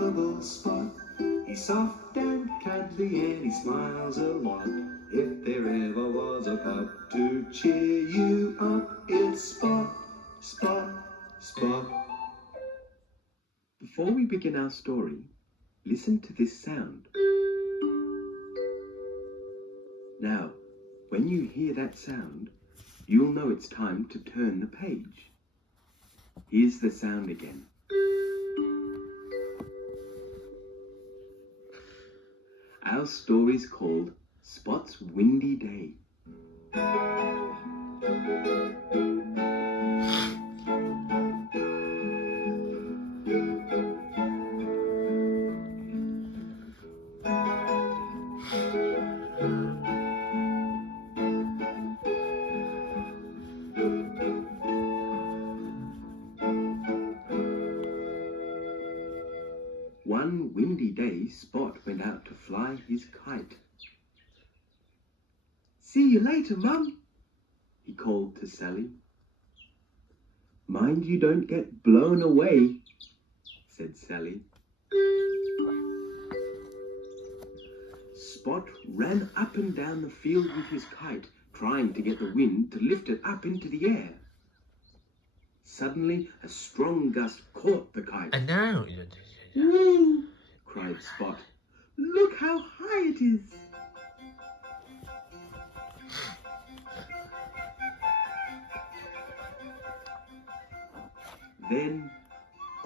lovable Spot. He's soft and cuddly and he smiles a lot. If there ever was a pup to cheer you up, it's Spot, Spot, Spot. Before we begin our story, listen to this sound. Now, when you hear that sound, you'll know it's time to turn the page. Here's the sound again. Our story's called Spot's Windy Day. One windy day, Spot went out to fly his kite. "See you later, Mum," he called to Sally. "Mind you don't get blown away," said Sally. Spot ran up and down the field with his kite, trying to get the wind to lift it up into the air. Suddenly, a strong gust caught the kite. I know. "Woo!" cried Spot. "Look how high it is!" Then,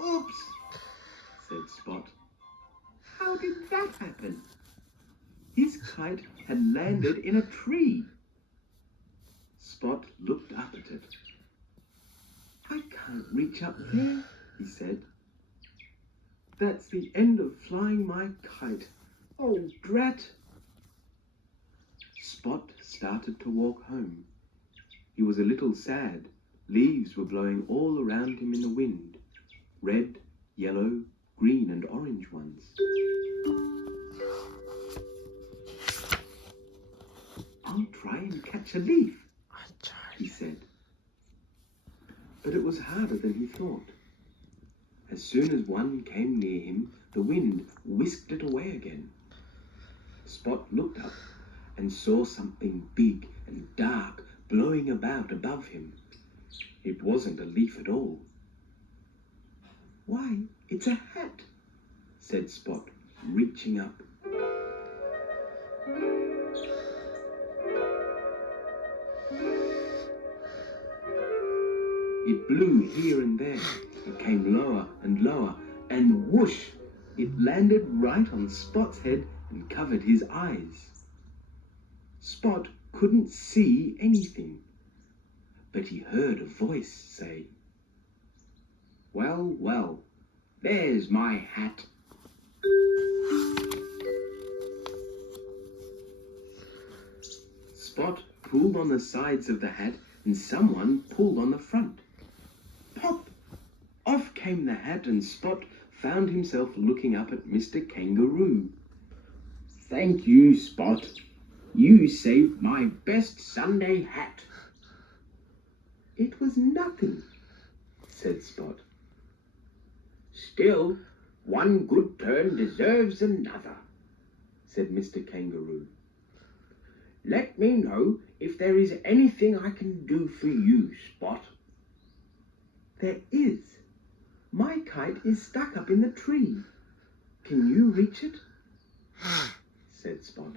"Oops!" said Spot. How did that happen? His kite had landed in a tree. Spot looked up at it. "I can't reach up there," he said. "That's the end of flying my kite. Oh, drat!" Spot started to walk home. He was a little sad. Leaves were blowing all around him in the wind. Red, yellow, green and orange ones. "I'll try and catch a leaf," he said. But it was harder than he thought. As soon as one came near him, the wind whisked it away again. Spot looked up and saw something big and dark blowing about above him. It wasn't a leaf at all. "Why, it's a hat," said Spot, reaching up. It blew here and there. It came lower and lower, and whoosh! It landed right on Spot's head and covered his eyes. Spot couldn't see anything, but he heard a voice say, "Well, well, there's my hat." Spot pulled on the sides of the hat and someone pulled on the front. Pop! Off came the hat and Spot found himself looking up at Mr. Kangaroo. "Thank you, Spot. You saved my best Sunday hat." "It was nothing," said Spot. "Still, one good turn deserves another," said Mr. Kangaroo. "Let me know if there is anything I can do for you, Spot." "There is. My kite is stuck up in the tree. Can you reach it?" said Spot.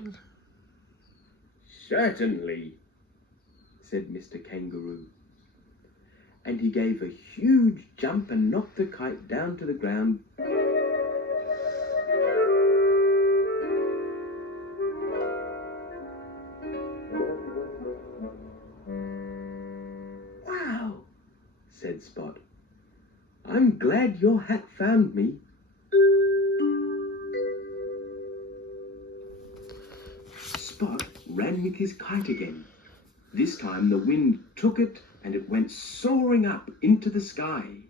"Certainly," said Mr. Kangaroo. And he gave a huge jump and knocked the kite down to the ground. "Wow," said Spot. "I'm glad your hat found me." Spot ran with his kite again. This time the wind took it and it went soaring up into the sky.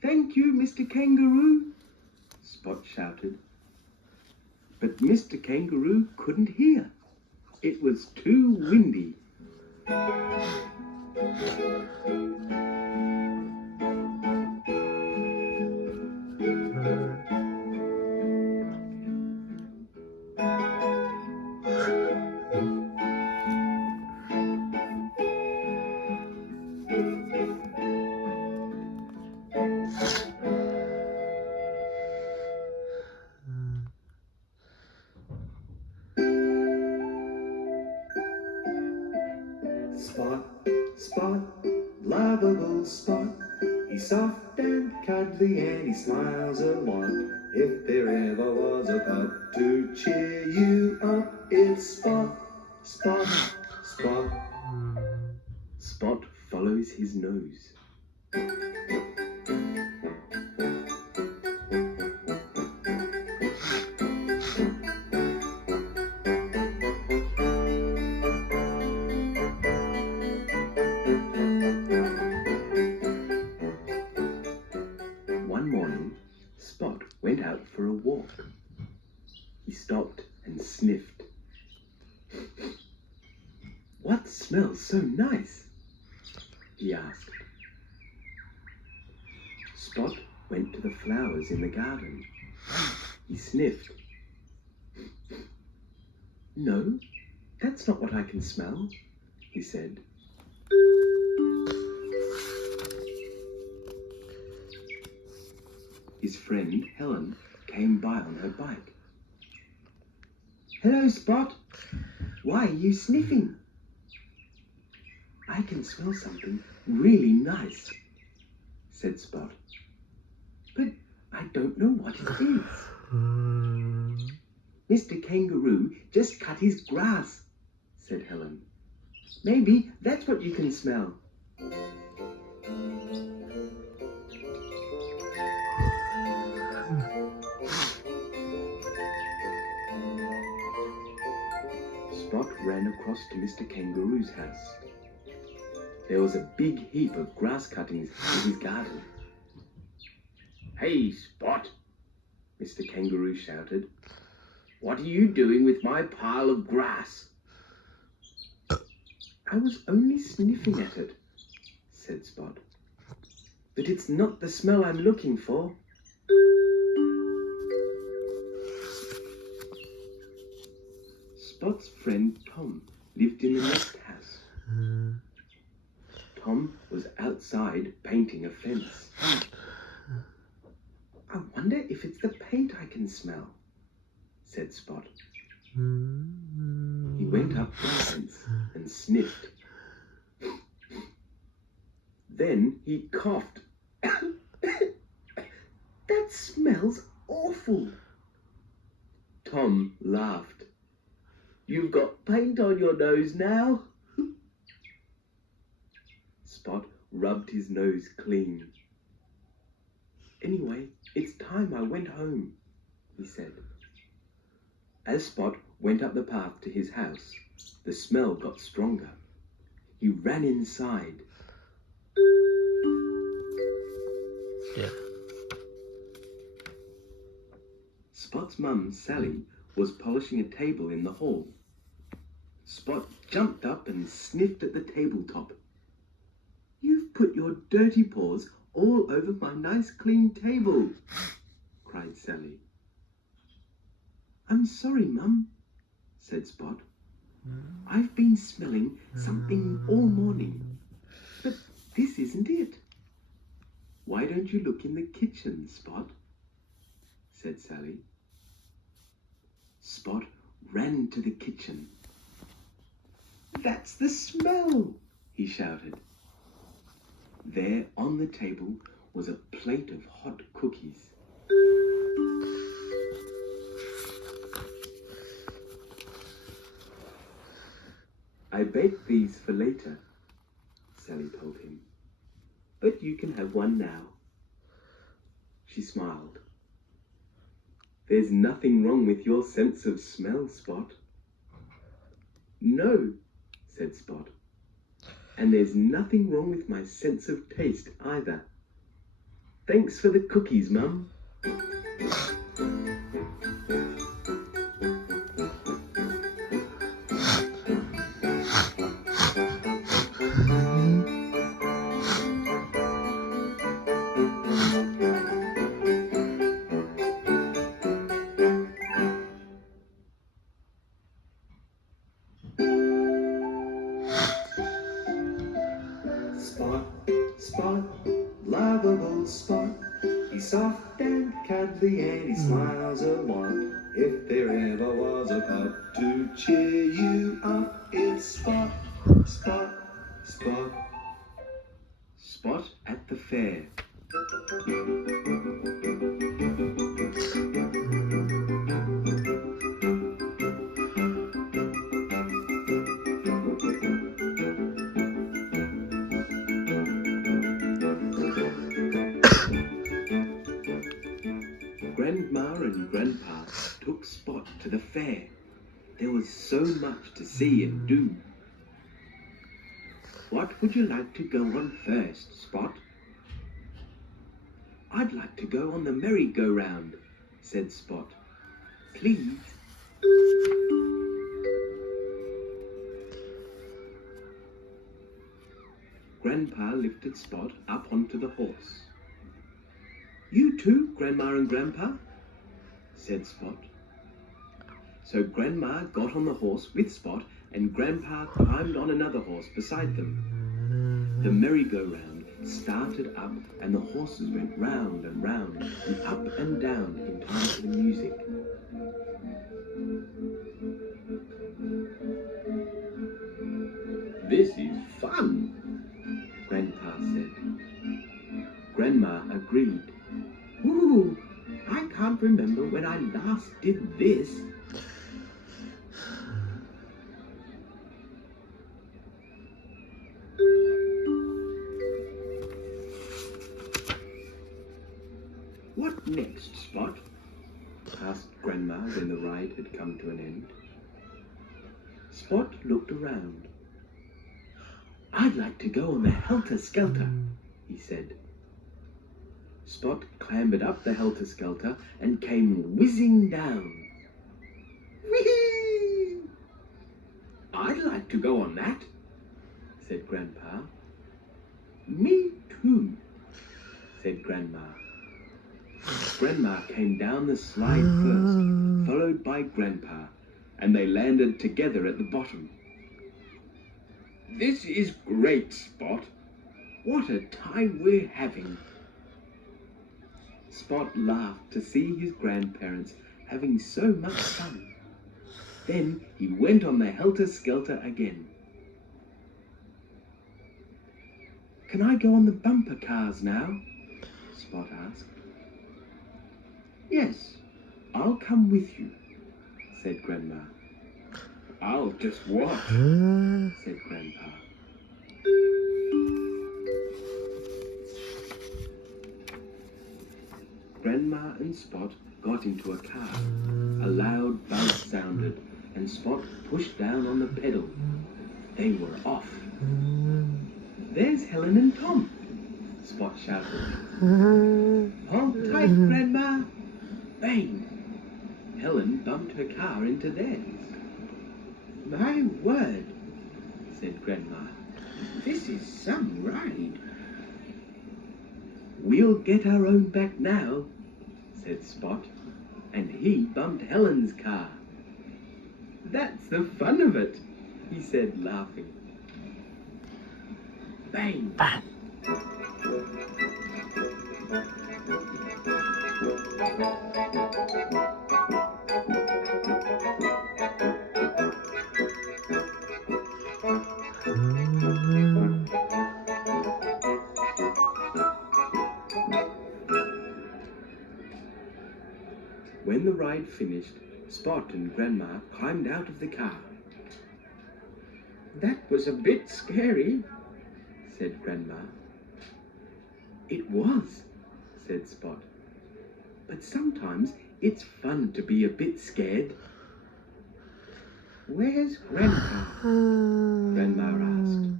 "Thank you, Mr. Kangaroo," Spot shouted. But Mr. Kangaroo couldn't hear. It was too windy. Spot, Spot, lovable Spot. He's soft and cuddly and he smiles a lot. If there ever was a pup to cheer you up, it's Spot, Spot, Spot. Spot follows his nose. One morning, Spot went out for a walk. He stopped and sniffed. "What smells so nice?" he asked. Spot went to the flowers in the garden. He sniffed. "No, that's not what I can smell," he said. His friend Helen came by on her bike. "Hello, Spot. Why are you sniffing?" "I can smell something really nice," said Spot. "But I don't know what it is." "Mr. Kangaroo just cut his grass," said Helen. "Maybe that's what you can smell." Spot ran across to Mr. Kangaroo's house. There was a big heap of grass cuttings in his garden. "Hey, Spot!" Mr. Kangaroo shouted. "What are you doing with my pile of grass?" "I was only sniffing at it," said Spot. "But it's not the smell I'm looking for." Spot's friend Tom lived in the next house. Tom was outside painting a fence. "I wonder if it's the paint I can smell," said Spot. He went up to the fence and sniffed. Then he coughed. "That smells awful." Tom laughed. "You've got paint on your nose now." Spot rubbed his nose clean. "Anyway, it's time I went home," he said. As Spot went up the path to his house, the smell got stronger. He ran inside. Yeah. Spot's mum, Sally, was polishing a table in the hall. Spot jumped up and sniffed at the tabletop. "You've put your dirty paws all over my nice clean table," cried Sally. "I'm sorry, Mum," said Spot. "I've been smelling something all morning, but this isn't it." "Why don't you look in the kitchen, Spot?" said Sally. Spot ran to the kitchen. "That's the smell!" he shouted. There on the table was a plate of hot cookies. "I baked these for later," Sally told him. "But you can have one now." She smiled. "There's nothing wrong with your sense of smell, Spot." "No," said Spot. "And there's nothing wrong with my sense of taste either. Thanks for the cookies, Mum." Spot, Spot, lovable Spot. He's soft and cuddly and he smiles a lot. If there ever was a pup to cheer you up, it's Spot, Spot, fair. Grandma and Grandpa took Spot to the fair. There was so much to see and do. What would you like to go on first, Spot? I'd like to go on the merry-go-round, said Spot. Please. Grandpa lifted Spot up onto the horse. You too, Grandma and Grandpa, said Spot. So Grandma got on the horse with Spot and Grandpa climbed on another horse beside them. The merry-go-round started up and the horses went round and round and up and down in time to the music. This is fun, Grandpa said. Grandma agreed. Ooh, I can't remember when I last did this. What next, Spot? Asked Grandma when the ride had come to an end. Spot looked around. I'd like to go on the helter-skelter, he said. Spot clambered up the helter-skelter and came whizzing down. Whee! I'd like to go on that, said Grandpa. Me too, said Grandma. Grandma came down the slide first, followed by Grandpa, and they landed together at the bottom. This is great, Spot. What a time we're having. Spot laughed to see his grandparents having so much fun. Then he went on the helter-skelter again. Can I go on the bumper cars now? Spot asked. Yes, I'll come with you, said Grandma. I'll just watch, said Grandpa. Grandma and Spot got into a car. A loud buzz sounded, and Spot pushed down on the pedal. They were off. There's Helen and Tom, Spot shouted. Hold tight, Grandma. Bang! Helen bumped her car into theirs. My word, said Grandma. This is some ride. We'll get our own back now, said Spot, and he bumped Helen's car. That's the fun of it, he said, laughing. Bang! Bang! When the ride finished, Spot and Grandma climbed out of the car. That was a bit scary, said Grandma. It was, said Spot. But sometimes it's fun to be a bit scared. Where's Grandpa? Grandma asked.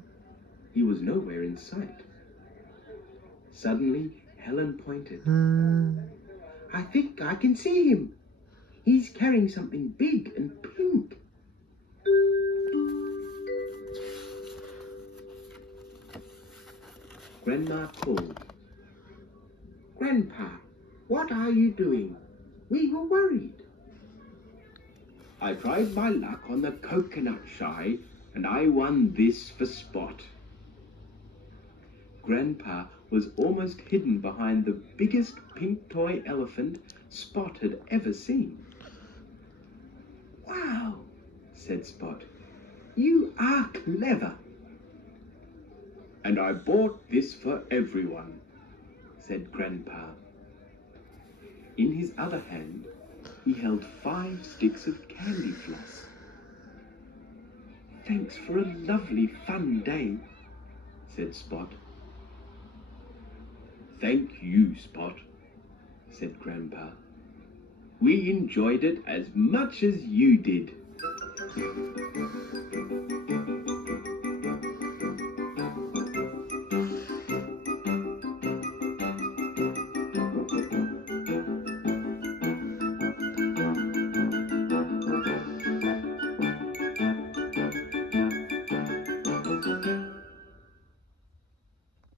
He was nowhere in sight. Suddenly, Helen pointed. I think I can see him. He's carrying something big and pink. Grandma called. Grandpa, what are you doing? We were worried. I tried my luck on the coconut shy, and I won this for Spot. Grandpa was almost hidden behind the biggest pink toy elephant Spot had ever seen. Wow, said Spot. You are clever. And I bought this for everyone, said Grandpa. In his other hand, he held 5 sticks of candy floss. Thanks for a lovely fun day, said Spot. Thank you, Spot, said Grandpa. We enjoyed it as much as you did.